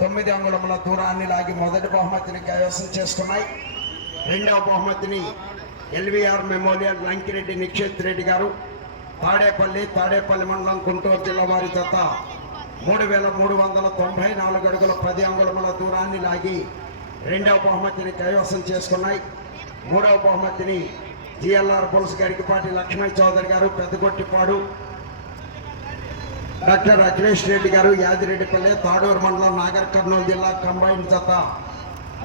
తొమ్మిది అంగుళముల దూరాన్ని లాగి మొదటి బహుమతిని కైవసం చేసుకున్నాయి రెండవ బహుమతిని ఎల్వీఆర్ మెమోరియల్ లంకిరెడ్డి నిక్షేత్ రెడ్డి గారు తాడేపల్లి తాడేపల్లి మండలం గుంటూరు జిల్లా వారి చేత మూడు వేల మూడు వందల తొంభై నాలుగు అడుగుల పది అంగుళముల దూరాన్ని లాగి రెండవ బహుమతిని కైవసం చేసుకున్నాయి. మూడవ బహుమతిని జిఎల్ఆర్ పులుసు గరికిపాటి లక్ష్మణ్ చౌదరి గారు పెద్దగొట్టిపాడు డాక్టర్ అఖిలేష్ రెడ్డి గారు యాదిరెడ్డిపల్లి తాడూరు మండలం నాగర్ కర్నూలు జిల్లా కంబైన్ జత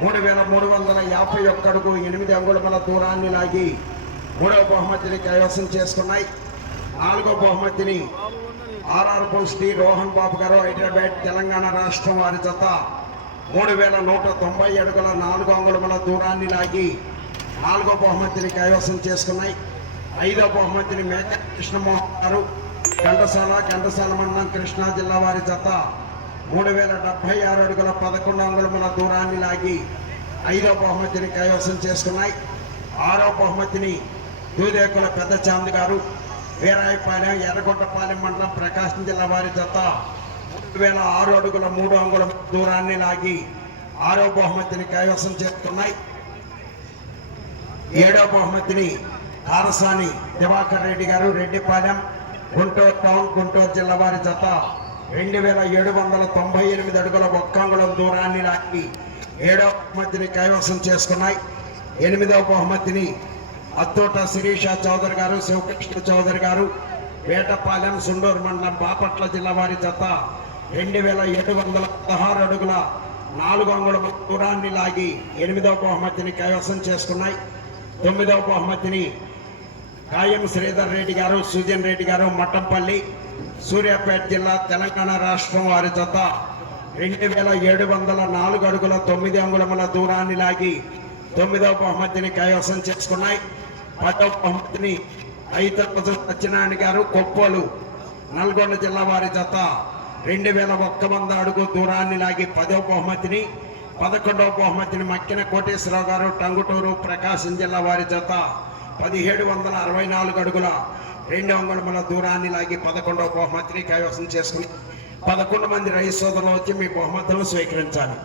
మూడు వేల మూడు వందల యాభై ఒక్కడుగు ఎనిమిది అంగుళముల దూరాన్ని లాగి మూడవ బహుమతిని కైవసం చేసుకున్నాయి. నాలుగో బహుమతిని ఆర్ఆర్ శ్రీ రోహన్ బాబు గారు హైదరాబాద్ తెలంగాణ రాష్ట్రం వారి జత. మూడు వేల నూట తొంభై అడుగుల నాలుగు అంగుళముల దూరాన్ని లాగి నాలుగో బహుమతిని కైవసం చేసుకున్నాయి. ఐదో బహుమతిని మేక కృష్ణమోహన్ గారు ఘంటసాల ఘంటసాల మండలం కృష్ణా జిల్లా వారి జత మూడు వేల డెబ్బై ఆరు అడుగుల పదకొండు అంగుళముల దూరాన్ని లాగి ఐదో బహుమతిని కైవసం చేసుకున్నాయి. ఆరో బహుమతిని దూదేకుల పెద్ద చాంద్ గారు వీరాయపాలెం ఎర్రగొండపాలెం మండలం ప్రకాశం జిల్లా వారి జత మూడు వేల ఆరు అడుగుల మూడు అంగుళం దూరాన్ని లాగి ఆరో బహుమతిని కైవసం చేస్తున్నాయి ఏడో బహుమతిని కారసాని దివాకర్ రెడ్డి గారు రెడ్డిపాలెం గుంటూరు టౌన్ గుంటూరు జిల్లా వారి జత రెండు వేల ఏడు వందల తొంభై ఎనిమిది అడుగుల ఒక్కంగుళం దూరాన్ని లాగి ఏడవ బహుమతిని కైవసం చేసుకున్నాయి. ఎనిమిదవ బహుమతిని అత్తోట శిరీష చౌదరి గారు శివకృష్ణ చౌదరి గారు వేటపాలెం సుండూరు మండలం బాపట్ల జిల్లా వారి జత రెండు వేల ఏడు వందల పదహారు అడుగుల నాలుగు అంగుళ దూరాన్ని లాగి ఎనిమిదవ బహుమతిని కైవసం చేసుకున్నాయి. తొమ్మిదవ బహుమతిని గాయం శ్రీధర్ రెడ్డి గారు సుజన్ రెడ్డి గారు మట్టంపల్లి సూర్యాపేట జిల్లా తెలంగాణ రాష్ట్రం వారి జత. రెండు వేల ఏడు వందల నాలుగు అడుగుల తొమ్మిది అంగుళముల దూరాన్ని లాగి తొమ్మిదవ బహుమతిని కైవసం చేసుకున్నాయి. పదవ బహుమతిని ఐతప్ప సత్యనారాయణ గారు కొప్పోలు నల్గొండ జిల్లా వారి జత. రెండు వేల ఒక్క వంద అడుగు దూరాన్ని లాగి పదవ బహుమతిని పదకొండవ బహుమతిని మక్కిన కోటేశ్వరరావు గారు టంగుటూరు ప్రకాశం జిల్లా వారి జత. పదిహేడు వందల అరవై నాలుగు అడుగుల రెండు అంగుళముల దూరాన్ని లాగి పదకొండవ బహుమతిని కైవసం చేసుకుని పదకొండు మంది రైతు సోదరులు వచ్చి మీ బహుమతులను స్వీకరించాలి.